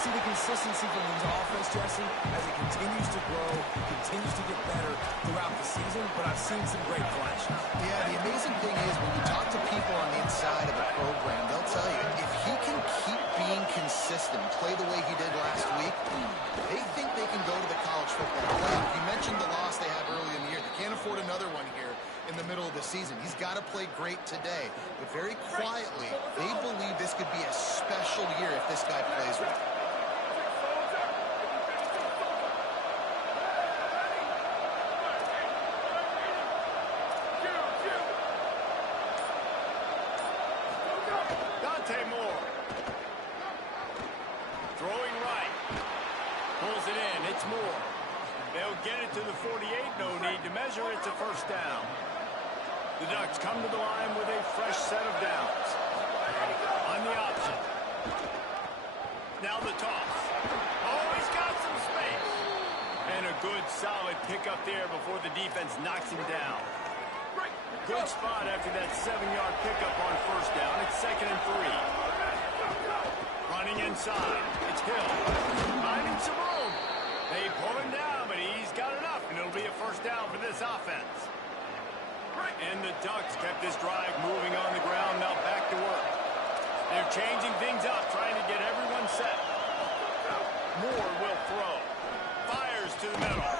see the consistency from his offense, Jesse, as it continues to grow, continues to get better throughout the season, but I've seen some great flashes. Yeah, the amazing thing is when you talk to people on the inside of the program, they'll tell you if he can keep being consistent, play the way he did last week, they think they can go to the college football playoff. You mentioned the loss they had early in the year. They can't afford another one here in the middle of the season. He's got to play great today. But very quietly, they believe this could be a special year if this guy plays well. Throwing right. Pulls it in. It's Moore. They'll get it to the 48. No need to measure. It's a first down. The Ducks come to the line with a fresh set of downs. On the option. Now the toss. Oh, he's got some space. And a good, solid pickup there before the defense knocks him down. Good spot after that 7-yard pickup on first down. It's 2nd and 3. Running inside. It's Hill. Finding some room. They pull him down, but he's got enough, and it'll be a first down for this offense. And the Ducks kept this drive moving on the ground. Now back to work. They're changing things up, trying to get everyone set. Moore will throw. Fires to the middle.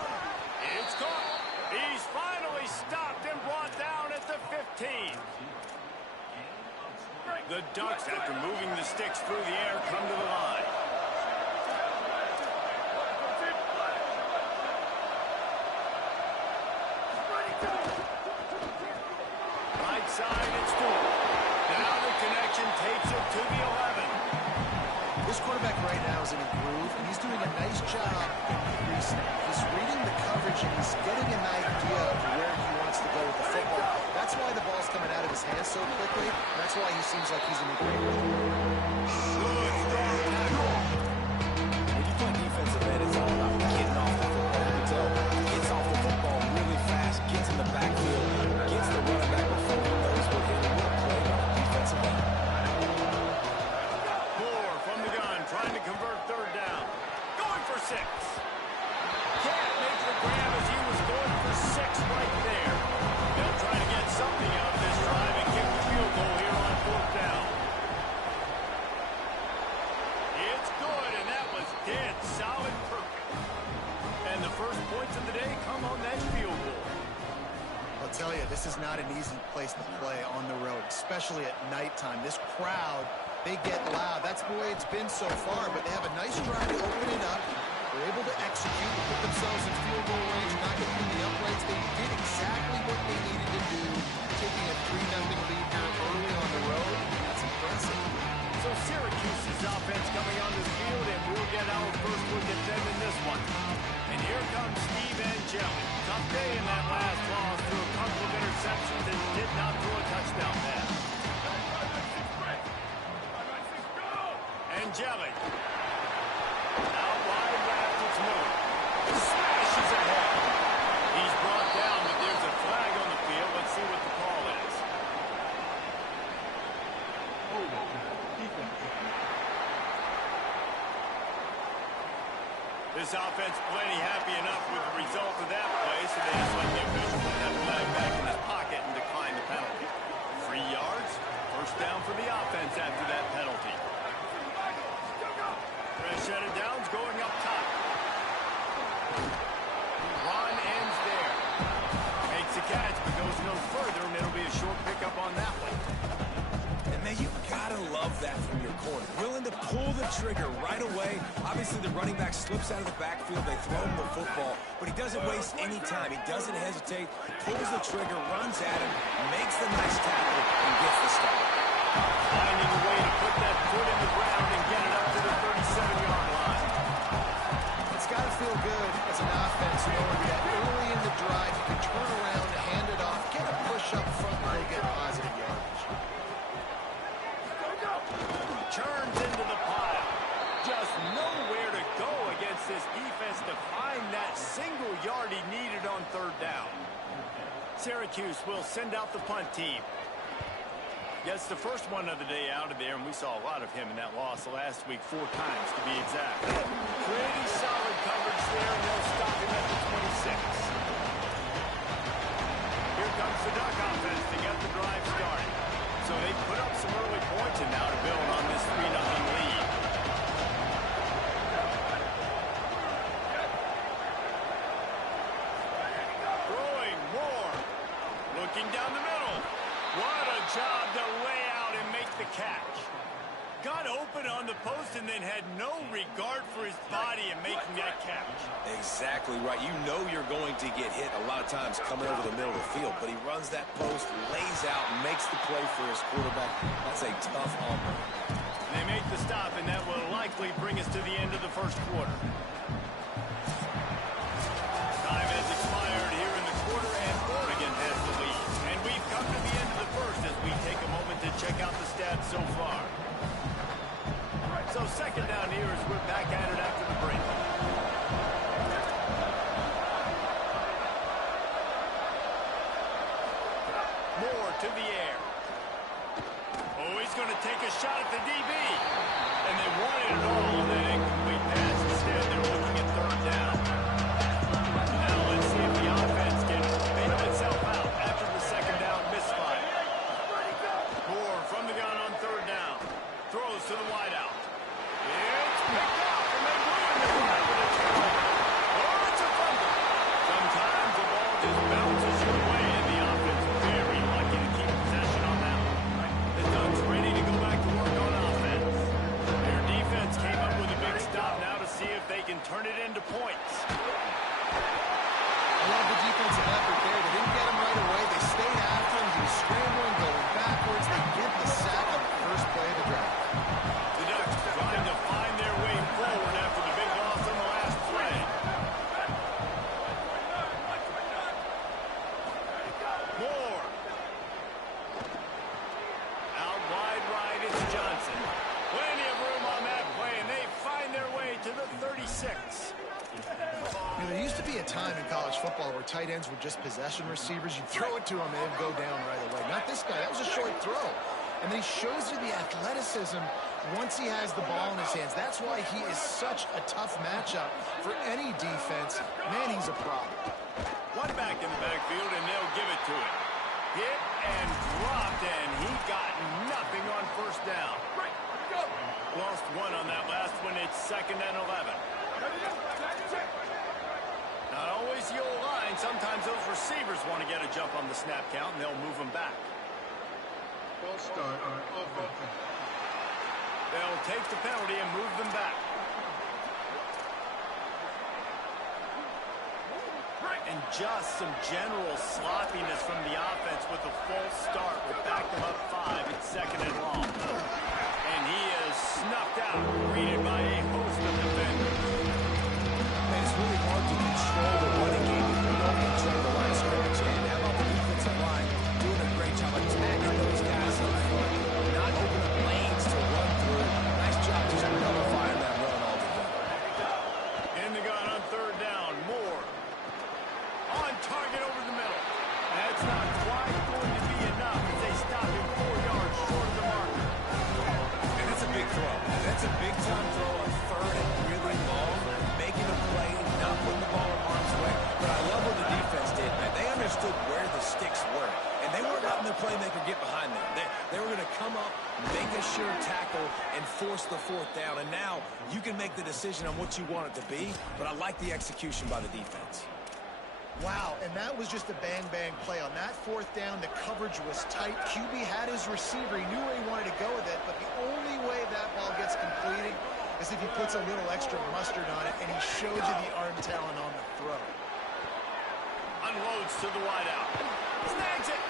It's caught. He's finally stopped and brought down at the 15. The Ducks, after moving the sticks through the air, come to the line. Right side, it's Moore. Now the connection takes it to the 11. This quarterback right now is in a groove, and he's doing a nice job in pre-snap. He's reading the coverage, and he's getting an idea of where he wants to go with the football. That's why the ball's coming out of his hands so quickly. That's why he seems like he's in a great rhythm. Good strong tackle. When you play defensive end, it's all about getting off the football. You can tell he gets off the football really fast, gets in the backfield, gets the running back before he knows what hit him. What a play by the defensive end. Moore from the gun, trying to convert third down. Going for 6. Can't make the grab as he was going for 6 right there. They'll try to get something out of this drive and kick the field goal here on 4th down. It's good, and that was dead solid perfect. And the first points of the day come on that field goal. I'll tell you, this is not an easy place to play on the road, especially at nighttime. This crowd, they get loud. That's the way it's been so far, but they have a nice drive to open it up. They're able to execute, put themselves in field goal range, not get through the uprights. They did exactly what they needed to do, taking a 3-0 lead here early on the road. That's impressive. So Syracuse's offense coming onto the field, and we'll get our first look at them in this one. And here comes Steve Angeli. Tough day in that last loss, threw a couple of interceptions and did not throw a touchdown pass. Angeli. Out wide left, it's Moore. Smashes ahead. He's brought down, but there's a flag on the field. Let's see what the call is. This offense plenty happy enough with the result of that play, so they just let the official put that flag back in his pocket and decline the penalty. 3 yards, first down for the offense after that penalty. Fresh set of downs going up top. Run ends there. Makes the catch, but goes no further, and it'll be a short pickup on that one. And man, you gotta love that from your corner. Willing to pull the trigger right away. Obviously, the running back slips out of the backfield. They throw him the football, but he doesn't waste any time. He doesn't hesitate, pulls the trigger, runs at him, makes the nice tackle, and gets the stop. Finding a way to put that foot in the ground and get it up to the 37-yard line. It's got to feel good as an offense knowing that early in the drive you can turn around, hand it off, get a push up front, and get positive yardage. Turns into the pile. Just nowhere to go against this defense to find that single yard he needed on third down. Syracuse will send out the punt team. Gets the first one of the day out of there, and we saw a lot of him in that loss last week, 4 times to be exact. Pretty solid coverage there, and they'll stop him at the 26. Here comes the Duck offense to get the drive started. So they put up some early points and now to build on this 3-0 lead. Throwing more. Looking down the middle. What a job to lay out and make the catch. Got open on the post and then had no regard for his body in making that catch. Exactly right. You know you're going to get hit a lot of times coming over the middle of the field, but he runs that post, lays out, and makes the play for his quarterback. That's a tough humble. They make the stop, and that will likely bring us to the end of the first quarter. Time has expired here in the quarter, and Oregon has the lead. And we've come to the end of the first as we take a moment to check out the stats so far. So second down here as we're back at it after the break. Moore to the air. Oh, he's going to take a shot at the DB. And they wanted it all on that incomplete pass. Instead, they're looking at third down. Now let's see if the offense can bail itself out after the second down misfire. Moore from the gun on third down. Throws to the wideout. It's picked up, and they ruin the drive with a turnover. Oh, it's a fumble. Sometimes the ball just bounces your way, and the offense very lucky to keep possession on that one. The Ducks ready to go back to work on offense. Their defense came up with a big stop now to see if they can turn it into points. I love the defensive effort there. They didn't get him right away. They stayed after him. He was scrambling, going backwards. They get the sack on the first play of the drive. The Ducks trying to find their way forward after the big loss on the last play. Moore. Out wide right, it's Johnson. Plenty of room on that play, and they find their way to the 36. You know, there used to be a time in college football where tight ends were just possession receivers. You throw it to him, and they'd go down right away. Not this guy. That was a short throw. And then he shows you the athleticism once he has the ball in his hands. That's why he is such a tough matchup for any defense. Man, he's a problem. One back in the backfield, and they'll give it to him. Hit and dropped, and he got nothing on first down. Lost one on that last one. It's 2nd and 11. Not always the old line. Sometimes those receivers want to get a jump on the snap count, and they'll move them back. False start on offense. They'll take the penalty and move them back. And just some general sloppiness from the offense with a false start. Will back them up 5. It's 2nd and long. And he is snuffed out, greeted by a host of defenders. And it's really hard to control the running game if you don't control the line of scrimmage. And how about the defensive line doing a great job attacking those guys up front, not opening up lanes to run through. Nice job just nullifying that run altogether. In the gun on third down, Moore. On target over the middle. That's not quite going to be enough as they stop him 4 yards short of the marker. And that's a big throw. That's a big-time throw on third and really long, making a play, not putting the ball in harm's way. But I love what the defense did, man. They understood where the sticks were, and they weren't letting their playmaker get behind them. They were going to come up, make a sure tackle, and force the 4th down. And now you can make the decision on what you want it to be, but I like the execution by the defense. Wow, and that was just a bang-bang play. On that 4th down, the coverage was tight. QB had his receiver. He knew where he wanted to go with it, but the only way that ball gets completed is if he puts a little extra mustard on it, and he shows you the arm talent on the throw. Unloads to the wideout. Snags it.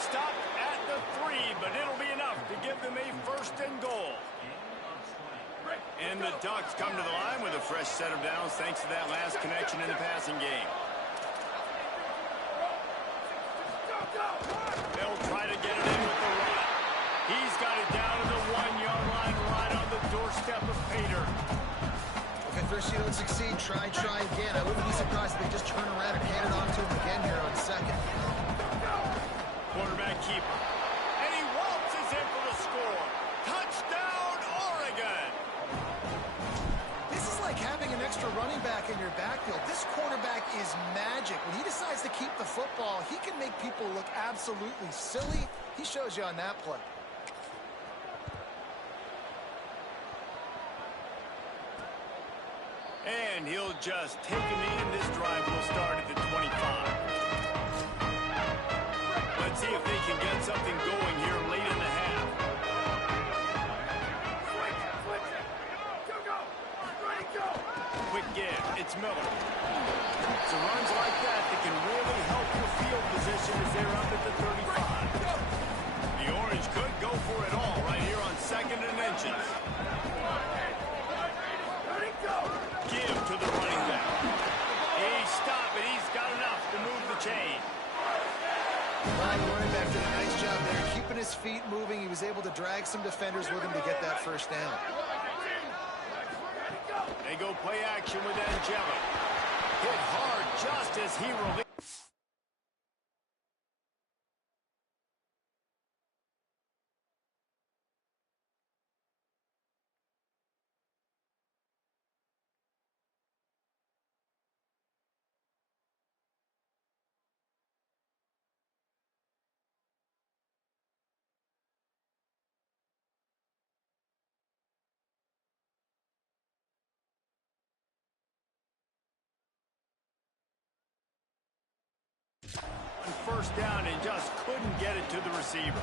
Stopped at the 3, but it'll be enough to give them a 1st and goal. And the Ducks come to the line with a fresh set of downs thanks to that last connection in the passing game. They'll try to get it in with the run. He's got it down to the 1-yard line right on the doorstep of Pater. Okay, first you don't succeed, try again. I wouldn't be surprised if they just turn around and hand it on to him again here on 2nd. Quarterback keeper. And he waltzes him extra running back in your backfield. This quarterback is magic. When he decides to keep the football, he can make people look absolutely silly. He shows you on that play. And he'll just take a knee, and this drive will start at the 25. Let's see if they can get something going here late in the half. Quick give. It's Miller. It's runs like that can really help your field position as they're up at the 35. The Orange could go for it all right here on 2nd and inches. Give to the running back. He's stopping. He's got enough to move the chain. Well, the running back did a nice job there, keeping his feet moving. He was able to drag some defenders with him to get that first down. They go play action with Angela. Hit hard just as he released. First down and just couldn't get it to the receiver.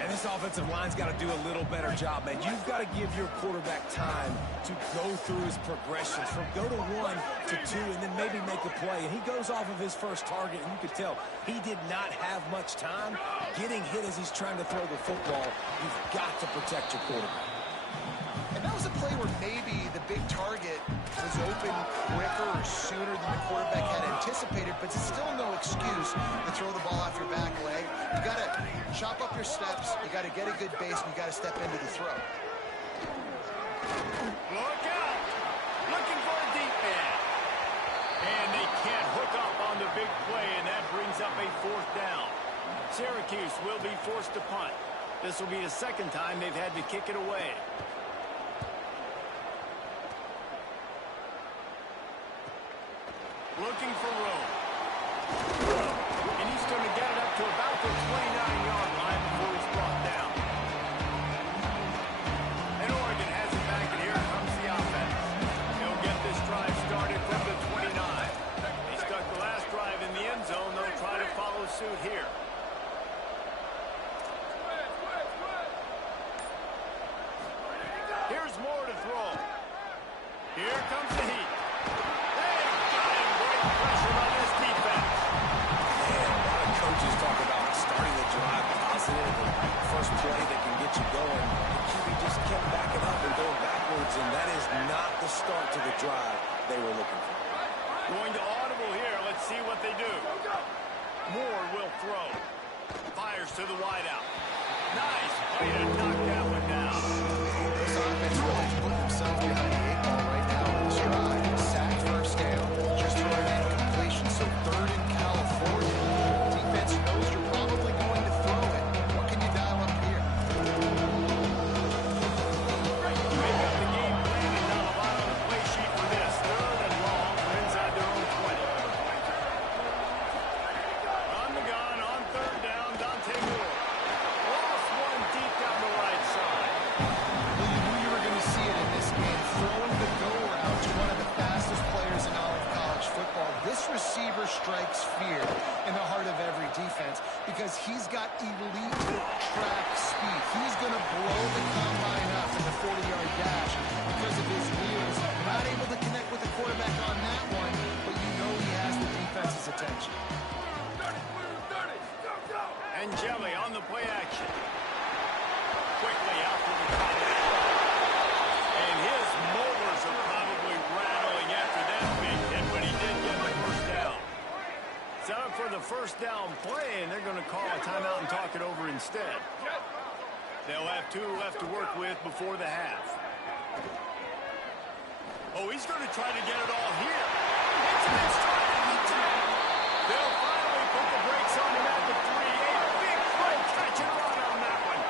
And this offensive line's got to do a little better job, man. You've got to give your quarterback time to go through his progressions from go to 1 to 2 and then maybe make a play. And he goes off of his first target, and you could tell he did not have much time getting hit as he's trying to throw the football. You've got to protect your quarterback. And that was a play where maybe the big target was open quicker or sooner than the quarterback had anticipated, but it's still no excuse to throw the ball off your back leg. You got to chop up your steps, you got to get a good base, and you got to step into the throw. Look out! Looking for a deep man. And they can't hook up on the big play, and that brings up a 4th down. Syracuse will be forced to punt. This will be the 2nd time they've had to kick it away. Looking for room. And he's going to get it up to about the 29-yard line before he's brought down. And Oregon has it back, and here comes the offense. They'll get this drive started from the 29. They stuck the last drive in the end zone. They'll try to follow suit here. Here's more to throw. Here comes the heat. First play that can get you going. The QB just kept backing up and going backwards, and that is not the start to the drive they were looking for. Going to audible here. Let's see what they do. Moore will throw. Fires to the wideout. Nice play to knock that one down. This offense really putting themselves behind the 8 ball right now in this drive. Sack first down, just throwing in completion, so 3rd in California. Defense knows you're probably going to throw it. What can you dial up here? Make up the game plan and now about on the play sheet for this. 3rd and long from inside their own 20. On the gun, on 3rd down, Dante Moore. Lost one deep down the right side. Well, you knew you were going to see it in this game. Throwing the go route to one of the fastest players in all of college football. This receiver strikes fear in the heart of every defense because he's got elite track speed. He's going to blow the combine up in the 40-yard dash because of his wheels. Not able to connect with the quarterback on that one, but you know he has the defense's attention. And Jelly on the play action. Quickly out to the top. And his molars are probably rattling after that big hit, but he did get the first down. Set up for the first down play, and they're going to call a timeout and talk it over instead. They'll have 2 left to work with before the half. Oh, he's going to try to get it all here. It's an strike at the 10. They'll finally put the brakes on him at the 3. A big play, catch and run on that one.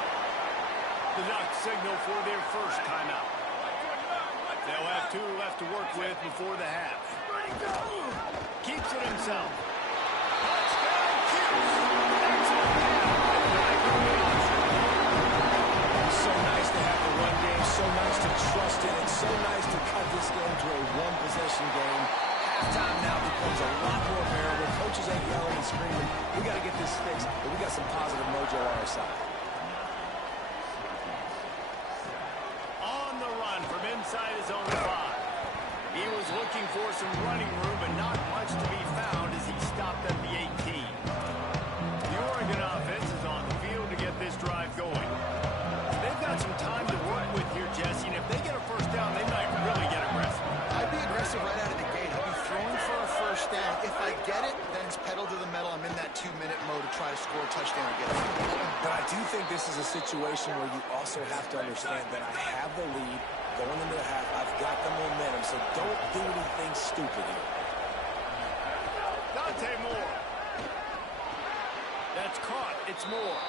The Ducks signal for their first timeout. They'll have 2 left to work with before the half. Keeps it himself. Touchdown, Cuse. Excellent pass. So nice to have the run game, so nice to trust it, and so nice to cut this game to a one-possession game. Halftime now becomes a lot more bearable. Coaches ain't yelling and screaming. We got to get this fixed, but we got some positive mojo on our side. On the run from inside his own 5. He was looking for some running room, but not much to be found as he stopped at the 18. The Oregon offense is on the field to get this drive going. They've got some time to work with here, Jesse, and if they get a first down, they might really get aggressive. I'd be aggressive right out of the gate. I'd be throwing for a first down. If I get it, then it's pedal to the metal. I'm in that 2-minute mode to try to score a touchdown or get it. But I do think this is a situation where you also have to understand that I have the lead going into the half. I've got the momentum, so don't do anything stupid here. Dante Moore. That's caught. It's Moore.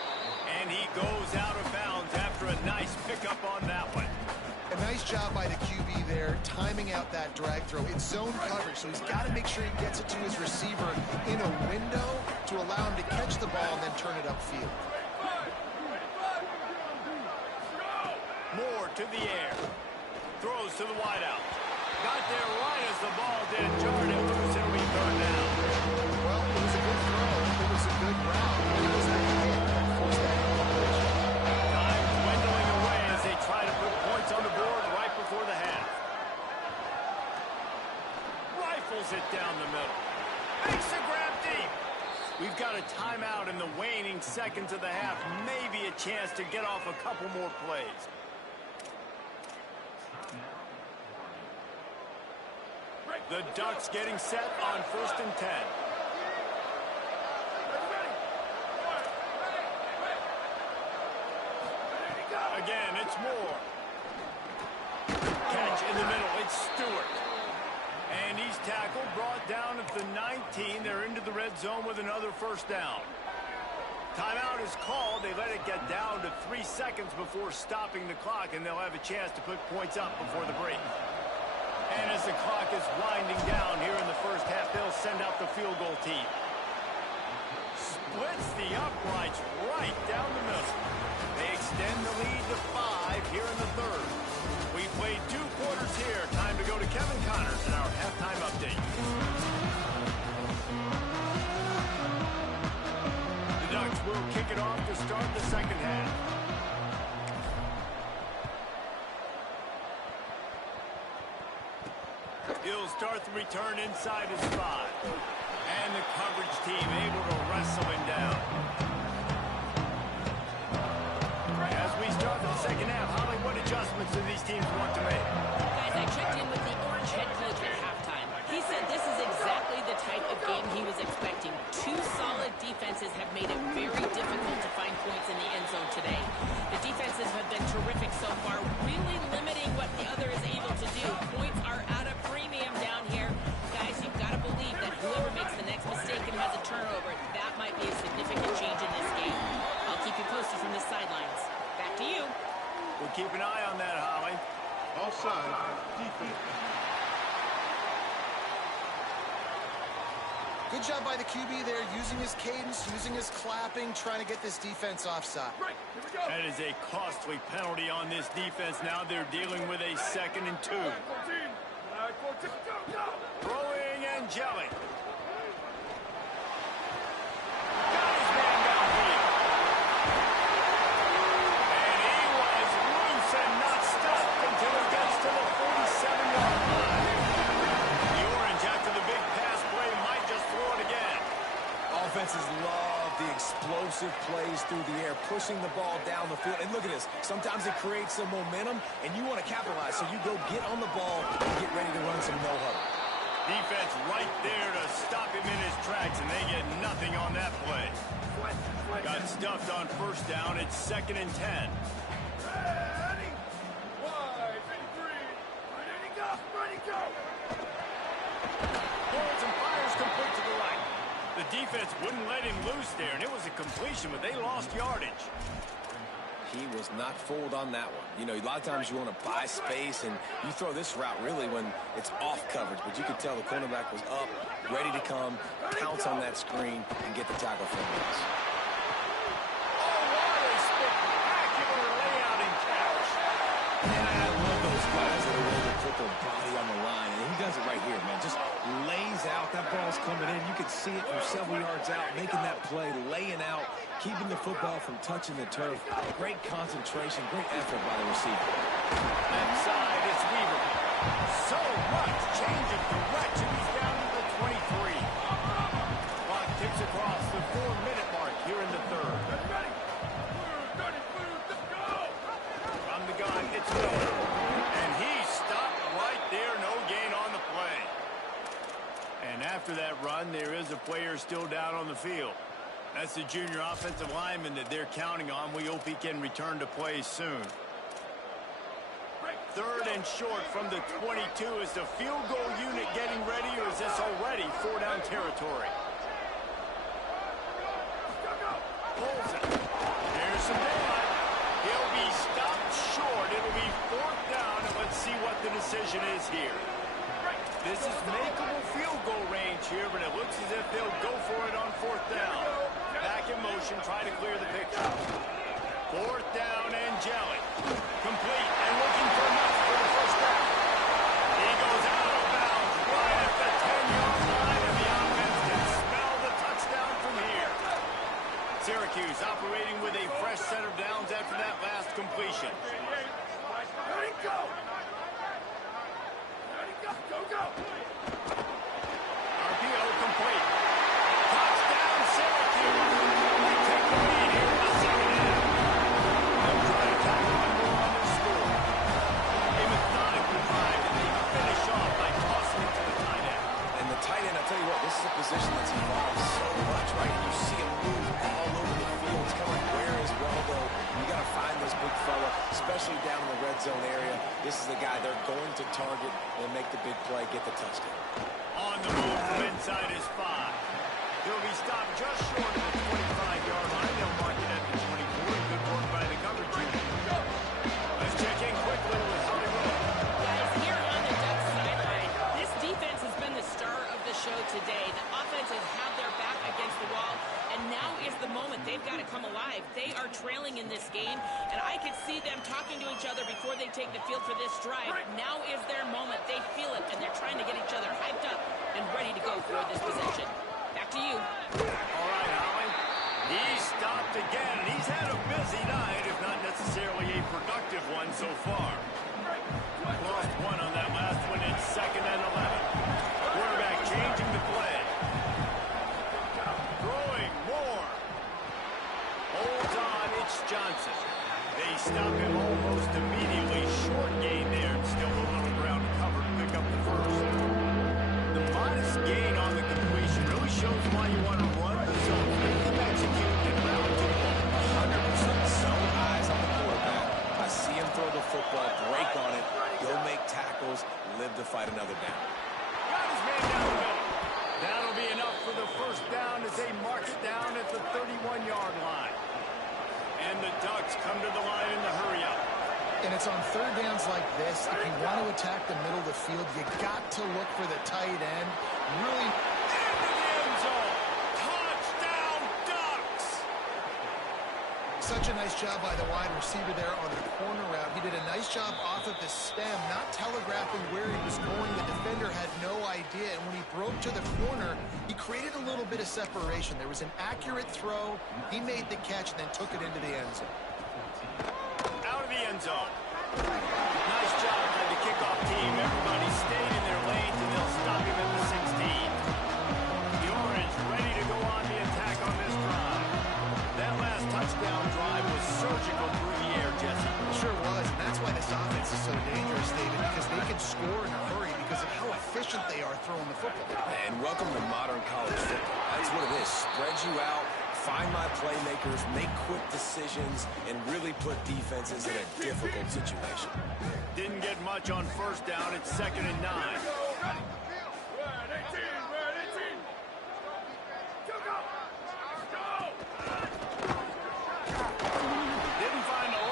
And he goes out of bounds after a nice pickup on that one. A nice job by the QB there, timing out that drag throw. It's zone coverage, so he's got to make sure he gets it to his receiver in a window to allow him to catch the ball and then turn it upfield. Moore to the air. Throws to the wideout. Got there right as the ball did. Jarred it loose. It'll be third down. Well, it was a good throw. It was a good route. It was that hit that forced that incompletion. Time dwindling away as they try to put points on the board right before the half. Rifles it down the middle. Makes the grab deep. We've got a timeout in the waning seconds of the half. Maybe a chance to get off a couple more plays. The Ducks getting set on 1st and 10. Again, it's Moore. Catch in the middle. It's Stewart. And he's tackled, brought down at the 19. They're into the red zone with another first down. Timeout is called. They let it get down to 3 seconds before stopping the clock, and they'll have a chance to put points up before the break. And as the clock is winding down here in the first half, they'll send out the field goal team. Splits the uprights right down the middle. They extend the lead to 5 here in the third. We played 2 quarters here. Time to go to Kevin Connors in our halftime update. The Ducks will kick it off to start the second half. He'll start the return inside his 5. And the coverage team able to wrestle him down. As we start the second half, Holly, what adjustments do these teams want to make? Guys, I checked in with the Orange head coach at halftime. He said this is exactly the type of game he was expecting. 2 solid defenses have made it very difficult to find points in the end zone today. The defenses have been terrific so far, really limiting what the other is able to do. Points are at a premium down here. Guys, you've got to believe that whoever makes the next mistake and has a turnover, that might be a significant change in this game. I'll keep you posted from the sidelines. Back to you. We'll keep an eye on that, Holly. Offside, defense. Good job by the QB there, using his cadence, using his clapping, trying to get this defense offside. That is a costly penalty on this defense. Now they're dealing with a 2nd and 2. Throwing and jelly. Got his man downfield. And he was loose and not stopped until he gets to the 47-yard line. The Orange, after the big pass play, might just throw it again. Offenses love the explosive plays through the air, pushing the ball down the field. And look at this. Sometimes it creates some momentum, and you want to capitalize. So you go get on the ball and get ready to run some no-huddle. Defense right there to stop him in his tracks, and they get nothing on that play. Got stuffed on first down. It's 2nd and 10. Ready, wide, and green. Ready, go, ready, go. Pulls and fires complete to the right. The defense wouldn't let him loose there, and it was a completion, but they lost yardage. He was not fooled on that one. You know, a lot of times you want to buy space, and you throw this route really when it's off coverage. But you could tell the cornerback was up, ready to come, pounce on that screen, and get the tackle from us. Oh, what a spectacular layout and catch. And I love those guys that are ready to put their body on the line. And he does it right here, man. Just lays out. That ball's coming in. You can see it from several yards out, making that play, laying out, keeping the football from touching the turf. Great concentration, great effort by the receiver. Left side, it's Weaver. So much change of direction. He's down to the 23. Clock ticks across the 4-minute mark here in the third. From the gun, it's Miller. And he stopped right there. No gain on the play. And after that run, there is a player still down on the field. That's the junior offensive lineman that they're counting on. We hope he can return to play soon. Third and short from the 22. Is the field goal unit getting ready, or is this already 4-down territory? Pulls it. Here's some daylight. He'll be stopped short. It'll be 4th down, and let's see what the decision is here. This is makeable field goal range here, but it looks as if they'll go for it on 4th down. Back in motion, try to clear the picture. 4th down and jelly. Complete and looking for enough for the first down. He goes out of bounds right at the 10-yard line, and the offense can smell the touchdown from here. Syracuse operating with a fresh set of downs after that last completion. Ready, go! Ready, go, go, go! RPO complete. Touchdown, Syracuse. They take the lead here in the second half. They'll try to tack on more on their score. A methodical drive, and they finish off by tossing it to the tight end. And the tight end, I'll tell you what, this is a position that's evolved so much, right? You see him move all over the field. It's kind of like, where is Waldo? You got to find this big fella, especially down in the red zone area. This is the guy they're going to target and make the big play, get the touchdown. On the move from inside his 5. He'll be stopped just short of the 25-yard line. They'll mark it at the 24. Good work by the coverage unit. Let's check in quickly with Holly Rowe. Guys, here on the Ducks sideline, this defense has been the star of the show today. The offense has had their back against the wall, and now is the moment they've got to come alive. They are trailing in this game, and I could see them talking to each other before they take the field for this drive. Now is their moment. They feel it, and they're trying to get each other hyped up and ready to go for this possession. Back to you. All right, Holly. He's stopped again, and he's had a busy night, if not necessarily a productive one so far. Lost one on that last one. It's 2nd and 11. Quarterback changing the play. Throwing more. Holds on, it's Johnson. They stop him almost immediately. Short gain there, and still a little ground to cover to pick up the first. The modest gain on the completion really shows why you want to run the zone. Make them execute and round to the ball. 100% zone eyes on the quarterback. I see him throw the football, break on it, go make tackles, live to fight another down. Got his man down the middle. That'll be enough for the first down as they mark it down at the 31-yard line. And the Ducks come to the line in the hurry-up. And it's on third downs like this. If you want to attack the middle of the field, you got to look for the tight end. Really Into the end zone. Touchdown, Ducks! such a nice job by the wide receiver there on the corner route. He did a nice job off of the stem, not telegraphing where he was going. The defender had no idea. And when he broke to the corner, he created a little bit of separation. There was an accurate throw. He made the catch and then took it into the end zone. Out of the end zone. Nice job by the kickoff team. Everybody stayed in their lanes, and they'll stop him at the 16. The Orange ready to go on the attack on this drive. That last touchdown drive was surgical through the air, Jesse. It sure was, and that's why this offense is so dangerous, David, because they can score in a hurry because of how efficient they are throwing the football. And welcome to modern college football. That's what it is. Spread you out, find my playmakers, make quick decisions, and really put defenses in a difficult situation. Didn't get much on first down. It's 2nd and 9. Ready? Red 18, red 18. Go, go. Go. Didn't find a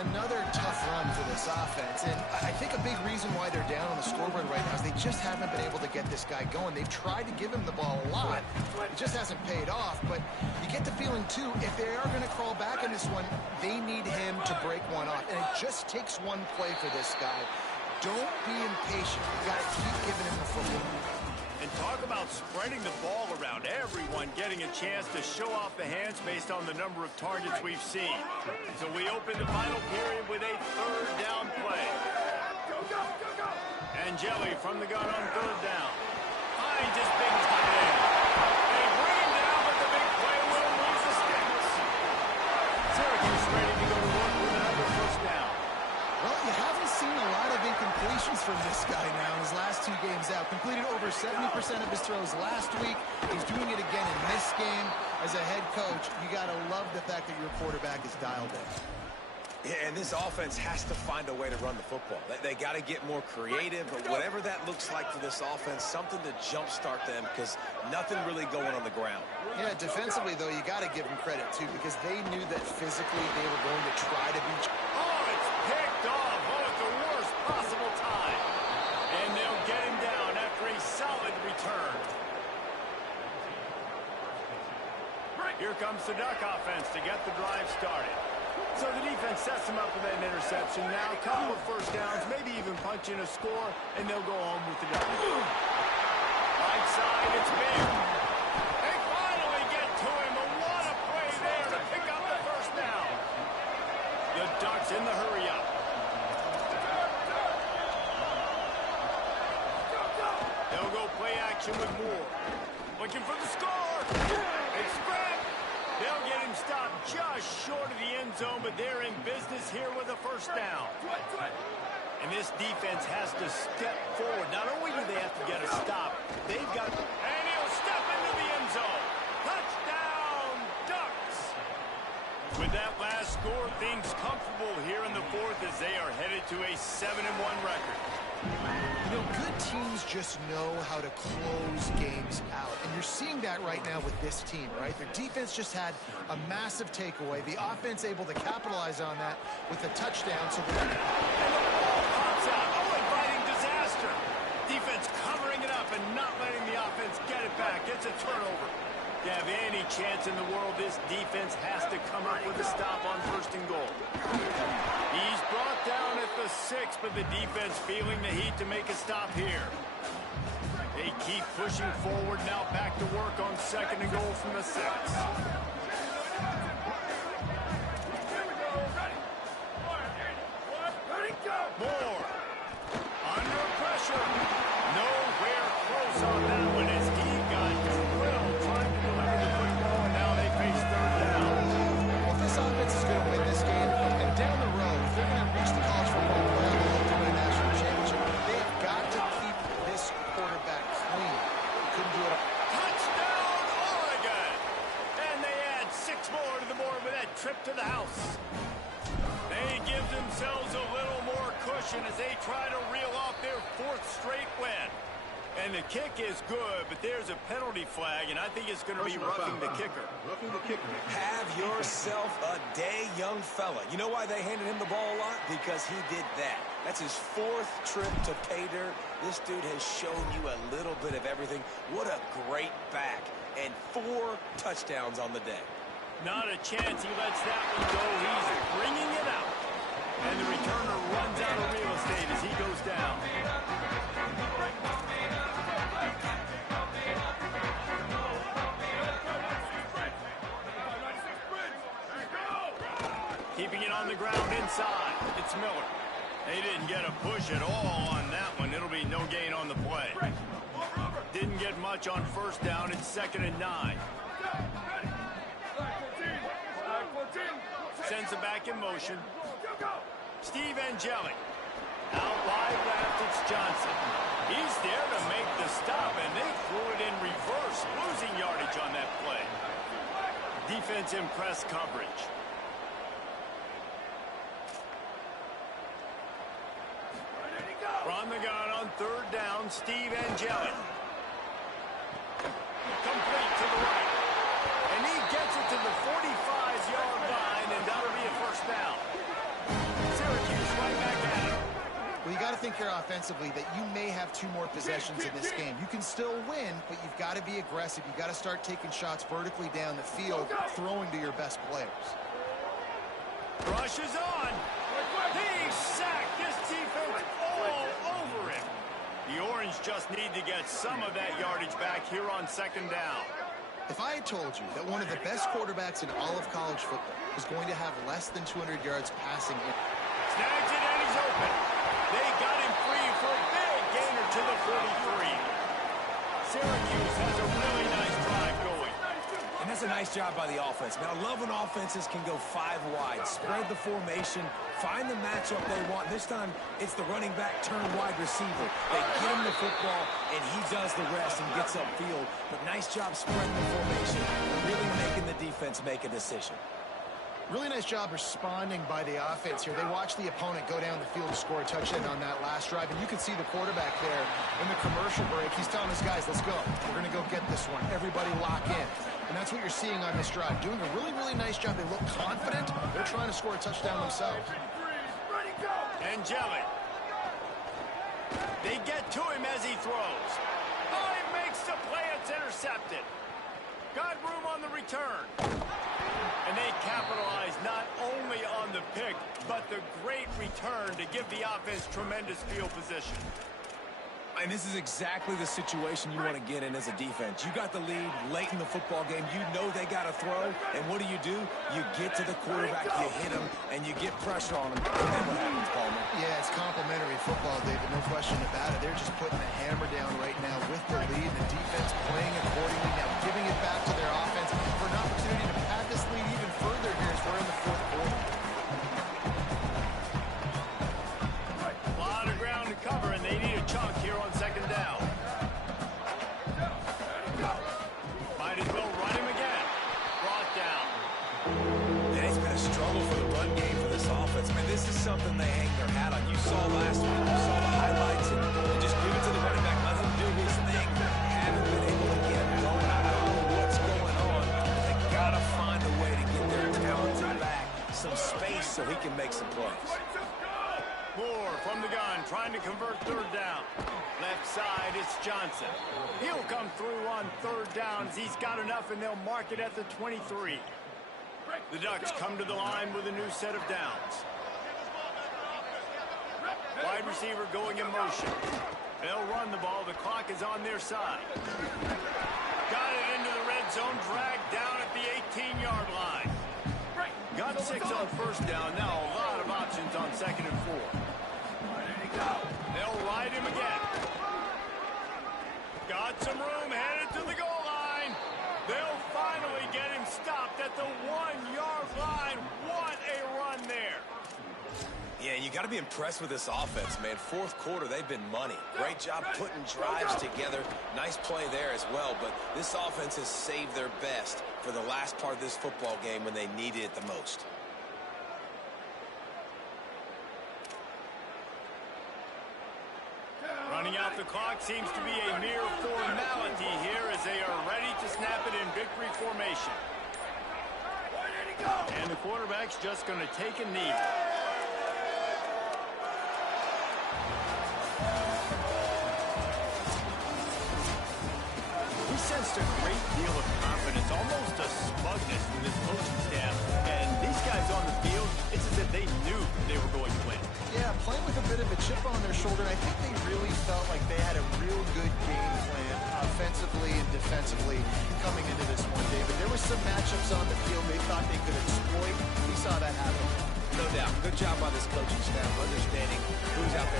another tough run for this offense, and I think a big reason why they're down on the scoreboard right now is they just haven't been able to get this guy going. They've tried to give him the ball a lot. It just hasn't paid off, but you get the feeling, too, if they are going to crawl back in this one, they need him to break one off, and it just takes one play for this guy. Don't be impatient. You got to keep giving him the football. And talk about spreading the ball around. Everyone getting a chance to show off the hands based on the number of targets we've seen. So we open the final period with a third down play. Angeli from the gun on third down. Finds his big tight end. They bring him down, but the big play will lose the sticks. Syracuse ready to go to work with another first down. Well, you haven't seen a lot of incompletions from this guy now in his last 2 games out. Completed over 70% of his throws last week. He's doing it again in this game. As a head coach, you got to love the fact that your quarterback is dialed in. Yeah, and this offense has to find a way to run the football. They got to get more creative, but whatever that looks like for this offense, something to jumpstart them because nothing really going on the ground. Yeah, defensively, though, you got to give them credit, too, because they knew that physically they were going to try to be... Oh, it's picked off. Oh, at the worst possible time. And they'll get him down after a solid return. Here comes the Duck offense to get the drive started. So the defense sets them up with that interception. Now, a couple of first downs, maybe even punch in a score, and they'll go home with the W. Right side, it's big. They finally get to him. A what a play there to pick up the first down. The Ducks in the hurry-up. They'll go play action with Moore. Looking for the score. It's Grant. They'll get him stopped just short of the end zone, but they're in business here with a first down. And this defense has to step forward. Not only do they have to get a stop, they've got... And he'll step into the end zone. Touchdown, Ducks! With that last score, things comfortable here in the fourth as they are headed to a 7-1 record. You know, good teams just know how to close games out. And you're seeing that right now with this team, right? Their defense just had a massive takeaway. The offense able to capitalize on that with a touchdown. So they're... And the ball pops out. Oh, inviting disaster. Defense covering it up and not letting the offense get it back. Gets a turnover. To have any chance in the world, this defense has to come up with a stop on first and goal. He's brought down at the 6, but the defense feeling the heat to make a stop here. They keep pushing forward now, back to work on second and goal from the 6. Moore under pressure. Nowhere close on that one as he got drilled trying to deliver the quick ball, and now they face third down. If this offense is going to win this game, and down the road, if they're going to reach the college football playoff and look to win a national championship, they've got to keep this quarterback clean. Couldn't do it. Touchdown, Oregon! And they add 6 more to the board with that trip to the house. They give themselves a little more cushion as they try to reel off their 4th straight win. And the kick is good, but there's a penalty flag, and I think it's going to be roughing the kicker. Have yourself a day, young fella. You know why they handed him the ball a lot? Because he did that. That's his 4th trip to pay dirt. This dude has shown you a little bit of everything. What a great back. And 4 touchdowns on the day. Not a chance he lets that one go. He's bringing it out. And the returner runs out of real estate as he goes down. Keeping it on the ground inside. It's Miller. They didn't get a push at all on that one. It'll be no gain on the play. Didn't get much on first down. It's 2nd and 9. Sends it back in motion. Steve Angeli. Out wide left, it's Johnson. He's there to make the stop, and they threw it in reverse, losing yardage on that play. Defense in press coverage. From the gun on third down, Steve Angeli. Complete to the right. And he gets it to the 45-yard line, and that'll be a first down. think here offensively that you may have 2 more possessions in this game. You can still win, but you've got to be aggressive. You've got to start taking shots vertically down the field, throwing to your best players. Rushes on. He sacked this defense all over him. The Orange just need to get some of that yardage back here on 2nd down. If I had told you that one of the best quarterbacks in all of college football was going to have less than 200 yards passing. Snags it and he's open. They got him free for a big gainer to the 43. Syracuse has a really nice drive going. And that's a nice job by the offense. Man, I love when offenses can go 5 wide, spread the formation, find the matchup they want. This time, it's the running back turned wide receiver. They get him the football, and he does the rest and gets upfield. But nice job spreading the formation, really making the defense make a decision. Really nice job responding by the offense here. They watched the opponent go down the field to score a touchdown on that last drive, and you can see the quarterback there in the commercial break. He's telling his guys, let's go. We're going to go get this one. Everybody lock in. And that's what you're seeing on this drive. Doing a really, really nice job. They look confident. They're trying to score a touchdown themselves. Angelic. They get to him as he throws. Oh, he makes the play. It's intercepted. Got room on the return. And they capitalize not only on the pick, but the great return to give the offense tremendous field position. And this is exactly the situation you want to get in as a defense. You got the lead late in the football game. You know they got to throw. And what do? You get to the quarterback, you hit him, and you get pressure on him. And then what happens, Palmer? Yeah, it's complimentary football, David. No question about it. They're just putting the hammer down right now with the lead. The defense playing accordingly. Now giving it back to their offense for an opportunity to pad this lead even further here as we're in the 4th quarter. A lot of ground to cover, and they need a chunk here on 2nd down. Might as well run him again. Brought down. And it's been a struggle for the run game for this offense. Man, this is something they hang their hat on. You saw last week, you saw the highlights, and just give it to the running back, let him do his thing. Haven't been able to get him going. I don't know what's going on, but they got to find a way to get their talented back some space so he can make some plays. Moore from the gun, trying to convert 3rd down. Left side, it's Johnson. He'll come through on 3rd down as he's got enough, and they'll mark it at the 23. The Ducks come to the line with a new set of downs. Wide receiver going in motion. They'll run the ball. The clock is on their side. Got it into the red zone, dragged down at the 18-yard line. Got 6 on 1st down. Now a lot of options on 2nd and 4. They'll ride him again. Got some room, headed to the goal line. They'll finally get him stopped at the 1-yard line. What a run there. Yeah, you got to be impressed with this offense, man. 4th quarter, they've been money. Great job putting drives together. Nice play there as well, but this offense has saved their best for the last part of this football game when they needed it the most. Running out the clock seems to be a mere formality here as they are ready to snap it in victory formation. And the quarterback's just going to take a knee. We sensed a great deal of confidence, almost a smugness from this coaching staff. And these guys on the field, it's as if they knew they were going to win. Yeah, playing with a bit of a chip on their shoulder. I think they really felt like they had a real good game plan offensively and defensively coming into this one, David. There were some matchups on the field they thought they could exploit. We saw that happen. No doubt. Good job by this coaching staff understanding who's out there.